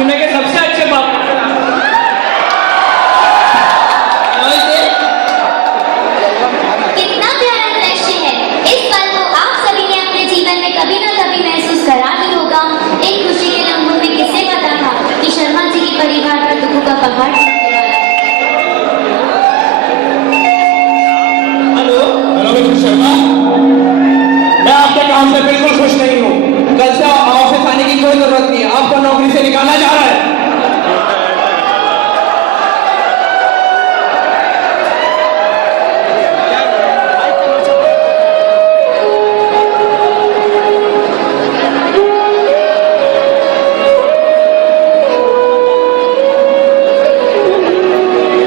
दुनिया के सबसे अच्छे बाप। कितना प्यारा दृश्य है। इस पल को आप सभी ने अपने जीवन में कभी ना कभी महसूस करा ही होगा। इन खुशी के लम्हों में किसे पता था कि शर्मा जी के परिवार पर दुखों का पहाड़। हेलो मिस्टर शर्मा, मैं आपके काम से बिल्कुल खुश नहीं हूँ। कल से ऑफिस आने की कोई जरूरत नहीं है, आपको नौकरी से निकाला जा रहा है।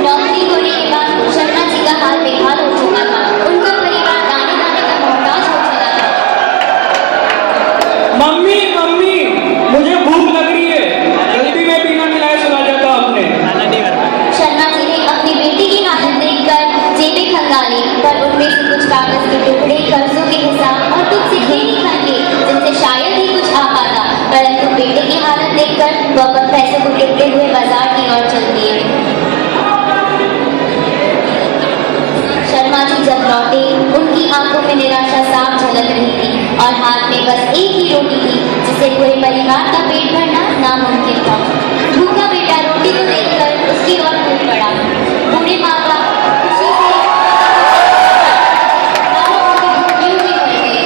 नौकरी होने के बाद शर्मा जी का हाल बेहाल हो चुका था। उनका परिवार दाने दाने का मोहताज हो चुका था। मम्मी मम्मी, मुझे भूख लग रही है, जल्दी में बिना मिलाए सुला जाता आपने। शर्मा जी ने अपनी बेटी की हालत देखकर जेबें खंगाली, पर उनमें से कुछ कागज के टुकड़े, कर्जों के हिसाब और कुछ सिक्के निकल के जिनसे शायद ही कुछ आ पाता। परंतु बेटे की हालत देखकर वह अपन पैसों को गिरते हुए बाजार की ओर चल दिए। शर्मा जी जब लौटे, उनकी आंखों में निराशा साफ झलक रही थी और हाथ में बस एक ही रोटी थी, जिससे पूरे परिवार का पेट भरना नामुमकिन था। भूखा बेटा रोटी को देखकर उसकी ओर कूद पड़ा। बूढ़े माँ बाप खुशी से यूं ही मर गए।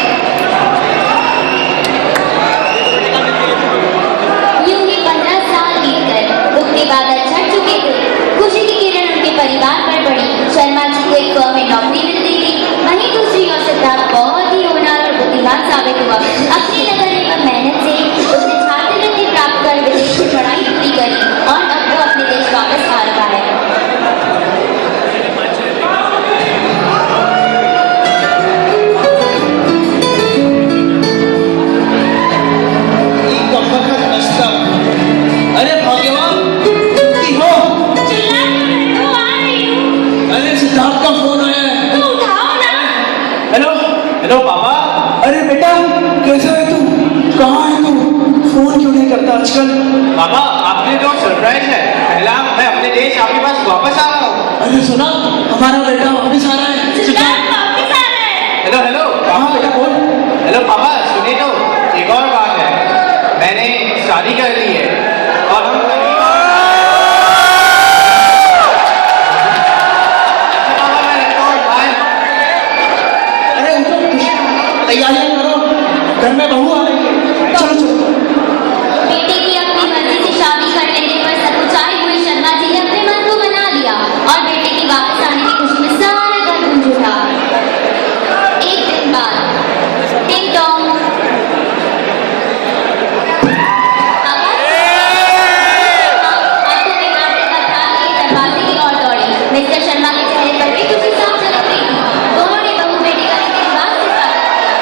यूं ही 15 साल बीत गए। दुख के बादल छट चुके थे। खुशी की किरण उनके परिवार पर पड़ी। शर्मा जी को एक फर्म में नौकरी मिल गई थी। वहीं दूसरी ओर सिद्धार्थ बहुत ही होनहार और बुद्धिमान साबित हुआ। अपनी लगन एवं मेहनत से उसने छात्रवृत्ति प्राप्त कर विदेश में पढ़ाई पूरी करी और अब वो अपने देश वापस आ रहा है। अरे भाग्यवान, तुम हो? अरे सिद्धार्थ का फोन आया है। हेलो हेलो पापा। अरे बेटा, कैसा है तू? कहाँ है तू? फोन क्यों नहीं करता आजकल? पापा, आपके लिए तो सरप्राइज है। पहला मैं अपने देश आपके पास वापस आ रहा हूँ। अरे सुना, हमारा बेटा वापस आ रहा है। हेलो हेलो कहाँ बेटा, बोल। हेलो पापा, सुनिए तो, एक और बात है। मैंने शादी कर ली है और हम पापा मैं रखता हूँ, बाय। अरे उठो, तैयारियां करो, घर में बहू आ रही है। चलो चलो। बेटे की अपनी मर्जी से शादी कर लेने पर सकुचाए हुए शर्मा जी ने अपने मन को बना लिया और बेटे के वापस आने की खुशी में सारा घर गूंज उठा। एक दिन बाद टिंग टोंग, आंखों में कांटे का ख्याल लिए दरवाजे की ओर दौड़ी। मिस्टर शर्मा के चेहरे पर भी खुशी साफ झलक रही थी। दोनों ने बहू बेटे का रीति रिवाज से स्वागत किया।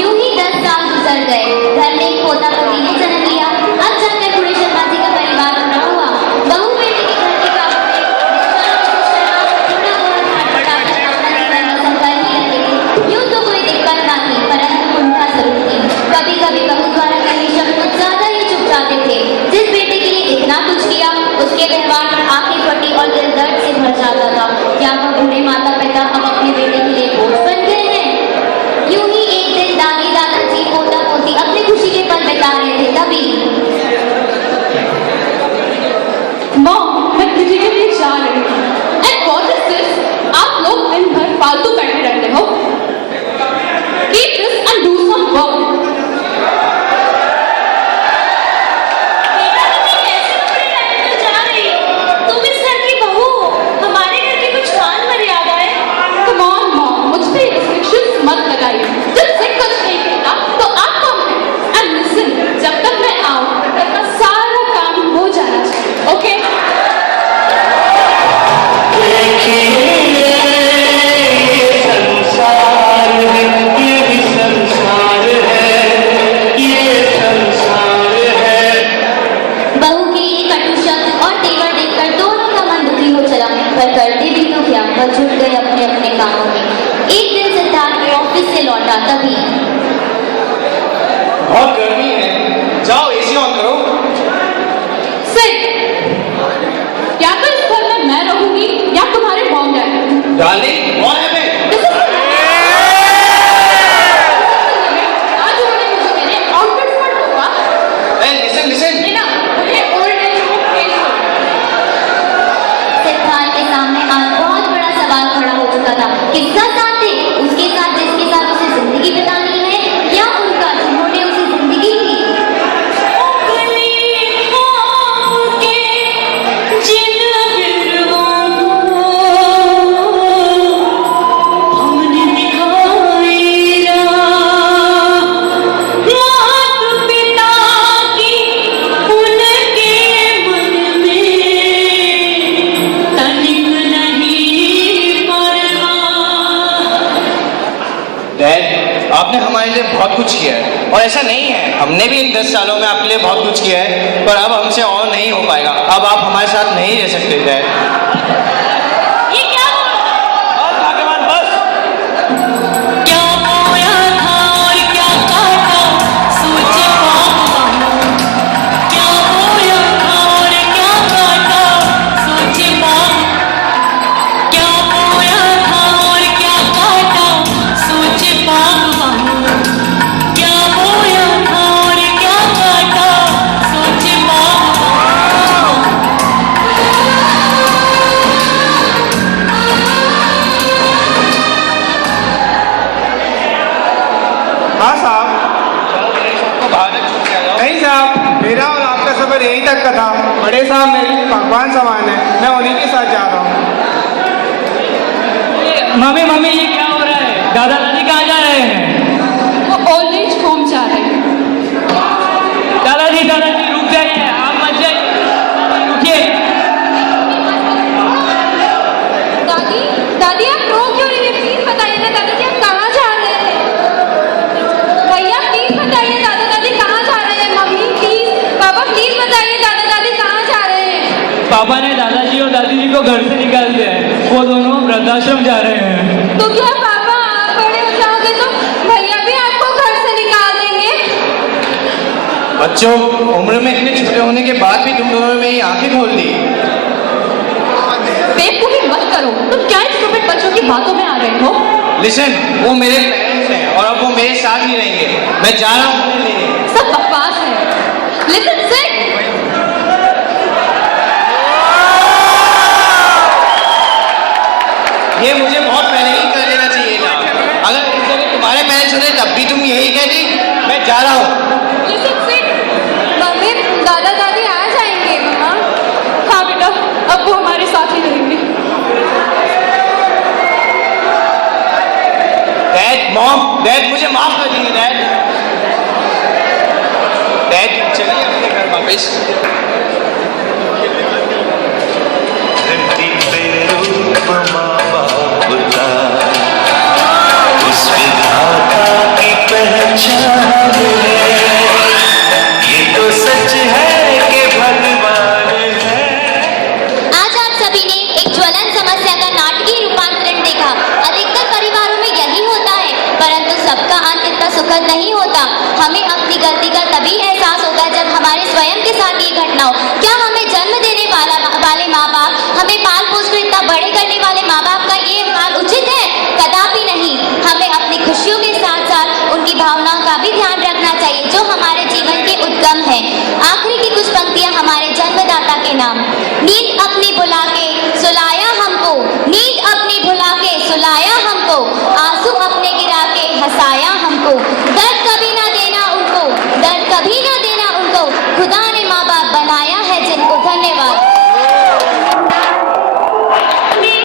यूं ही 10 साल गुजर गए। घर में एक पोता पोती ने जन्म लिया। अब जाकर बूढ़े शर्मा जी का परिवार बना हुआ। बहू बेटे के घर के कामों में थोड़ा बहुत हाथ बटाकर अपना जीवन बसर कर ही लेते थे। यूं तो कोई दिक्कत ना थी, परंतु उनका जरूर थी। कभी कभी बहू द्वारा कहे शब्द कुछ ज्यादा ही चुप जाते थे। जिस बेटे के लिए इतना कुछ किया, उसके व्यवहार पर आंखें फटी और दिल दर्द से भर जाता था। क्या वह बूढ़े माता पिता अब अपने बेटे के लिए बोझ बन गए हैं? यूं ही एक दिन दादी दादाजी पोता पोती अपनी खुशी के पल बिता रहे थे, तभी मॉम, मैं किसी के लिए जा रही हूँ। And what is this? आप लोग दिन भर फालतू बैठे रहते हो। Keep this and do some work. बेटा, तुम कैसे कपड़े पहन कर जा रही हो? तुम इस घर की बहू हो। हमारे घर की कुछ मान मर्यादा है। Come on, mom, मुझ पे restrictions मत लगाइए। जब से कुछ नहीं कहता तो आप कौन है? And listen, जब तक मैं आऊँ, तब तक का सारा काम हो जाना चाहिए, okay? बहू के ये कटु शब्द और तेवर देखकर दोनों का मन दुखी हो चला। पर करते भी तो क्या, वह जुट गए अपने अपने कामों में। तभी बहुत गर्मी है, जाओ एसी ऑन करो। सिड, या तो इस घर में मैं रहूंगी या तुम्हारे मॉम डैड। डार्लिंग, कौन है मैं? आज उन्होंने मुझे मेरे आउटफिट्स पर टोका। लिसन लिसन, ना उन्हें ओल्ड एज को फेस करो। सिद्धार्थ के सामने आज बहुत बड़ा सवाल खड़ा हो चुका था। किसका साथ दे? उसके साथ जिसके साथ उसे जिंदगी बितानी है, या उनका जिन्होंने उसे जिंदगी दी? डैड, आपने हमारे लिए बहुत कुछ किया है, और ऐसा नहीं है, हमने भी इन 10 सालों में आपके लिए बहुत कुछ किया है, पर अब हमसे और नहीं हो पाएगा। अब आप हमारे साथ नहीं रह सकते डैड। ये क्या हो? बस भाग्यवान, बस। क्या बोया था और क्या काटा सोचे पाऊंगा। क्या बोया था और क्या काटा सोचे पाऊंगा। क्या बोया था और क्या काटा सोचे पाऊंगा। क्या बोया था और क्या काटा सोचे पाऊंगा। हाँ साहब। तो बाहर तक छूट गया जाओ। नहीं साहब, मेरा और आपका सफर यहीं तक का था। बड़े साहब मेरे लिए भगवान समान है, मैं उन्हीं के साथ जा रहा हूँ। मम्मी मम्मी ये क्या हो रहा है? दादा दादी कहाँ जा रहे हैं? वो ओल्ड एज होम जा रहे हैं। दादाजी दादाजी रुक जाइए, आप मत जाइए, रुकिए। दादी दादी आप रो क्यों रही हैं? प्लीज बताइए ना दादाजी, आप कहाँ जा रहे हैं? भैया प्लीज बताइए दादा दादी कहाँ जा रहे हैं? मम्मी प्लीज, पापा प्लीज बताइए दादा दादी कहाँ जा रहे हैं? पापा ने दादाजी और दादी जी को घर से निकाल दिया है, वो दोनों वृद्धाश्रम जा रहे हैं। तो क्या पापा आप बड़े हो जाओगे तो भैया भी आपको घर से निकाल देंगे? बच्चों, उम्र में इतने छोटे होने के बाद भी तुम दोनों ने मेरी आंखें खोल दी। बेवकूफी मत करो, तुम क्या इन स्टूपिड बच्चों की बातों में आ गए हो? लिसन, वो मेरे पेरेंट्स हैं और अब वो मेरे साथ ही रहेंगे। मैं जा रहा हूँ उन्हें लेने। सब बकवास है। लिसन सिड, ये मुझे बहुत पहले ही कर लेना चाहिए था। अगर इस जगह तुम्हारे पेरेंट्स होते तब भी तुम यही कहती। मैं जा रहा हूँ। लिसन सिड, मम्मी दादा दादी आ जाएंगे। मम्मा हाँ बेटा, अब वो हमारे साथ ही रहेंगे। डैड, मॉम, डैड मुझे माफ कर दीजिए डैड। डैड चलिए अपने घर वापस। धरती पे रूप माँ बाप का उस विधाता की पहचान है। ये तो सच है कि भगवान है। आज आप सभी ने एक ज्वलन समस्या का नाटकीय रूपांतरण देखा। अधिकतर परिवारों में यही होता है, परंतु सबका अंत इतना सुखद नहीं होता। हमें अपनी गलती का तभी एहसास होता है जब हमारे स्वयं के साथ ये घटना हो। क्या हमें जन्म देने वाले माँ बाप, हमें पाल पोस कर इतना बड़े करने वाले माँ बाप का ये हाल उचित है? कदापि नहीं। हमें अपनी खुशियों के साथ साथ उनकी भावनाओं का भी ध्यान रखना चाहिए, जो हमारे जीवन के उद्गम है। आखिरी की कुछ पंक्तियां हमारे जन्मदाता के नाम।